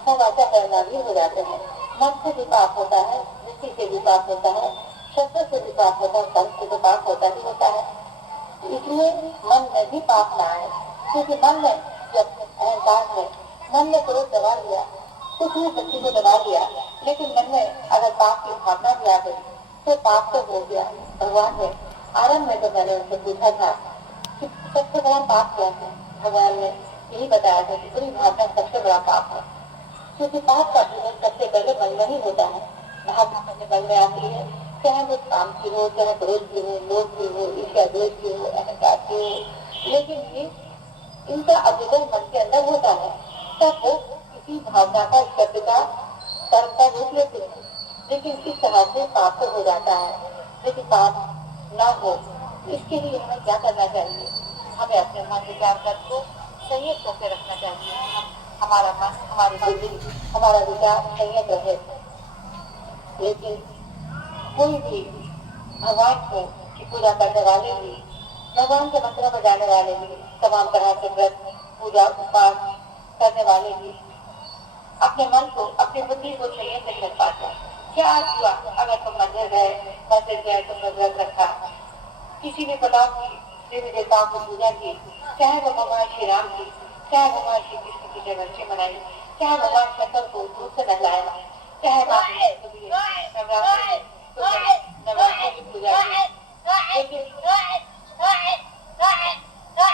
मनसा वाचा करना भी हो जाते हैं। मन से भी पाप होता है, दृष्टि से भी पाप होता है, शब्द से भी पाप होता है, कर्म से भी पाप होता ही होता है। इसलिए मन में भी पाप ना आए, क्योंकि मन में जब अहंकार में मन ने क्रोध दबा लिया, कुछ भी शक्ति को दबा लिया, लेकिन मन में अगर पाप की भावना भी आ गई तो पाप तो हो गया। भगवान ने आरंभ में तो मैंने उनसे पूछा था कि सबसे बड़ा पाप क्या है, भगवान ने यही बताया था कि बुरी भावना सबसे बड़ा पाप है, क्योंकि पाप का भोजन सबसे पहले मन में ही होता है। भावना पहले मन में आती है, चाहे वो काम की हो, चाहे क्रोध की हो, लोभ की हो, ईर्ष्या द्वेष की हो, अहंकार की हो, लेकिन ये इनका अभ्युदय मन के अंदर होता है, तब वो किसी भावना का शब्द का कर्म का रूप लेते हैं। लेकिन इस तरह से पाप तो हो जाता है, लेकिन पाप ना हो इसके लिए हमें क्या करना चाहिए? हमें अपने मन विचार तत्व को संयत करके रखना चाहिए। हमारा मन, हमारी बुद्धि, हमारा विचार संयत रहे। लेकिन कोई भी भगवान को की पूजा करने वाले भी, भगवान के मंत्र बजाने वाले भी, तमाम तरह के व्रत पूजा उपवास करने वाले भी अपने मन को, अपनी बुद्धि को संयत नहीं रख पाते। क्या हुआ अगर तुम मंदिर गए, तुमने व्रत रखा, किसी भी प्रकार की देवी देवताओं की पूजा की, चाहे वो भगवान श्री राम की, चाहे भगवान श्री कृष्ण की जन्माष्टमी मनाई, चाहे भगवान शंकर को दूध से नहलाया, चाहे माँ नवरात्रि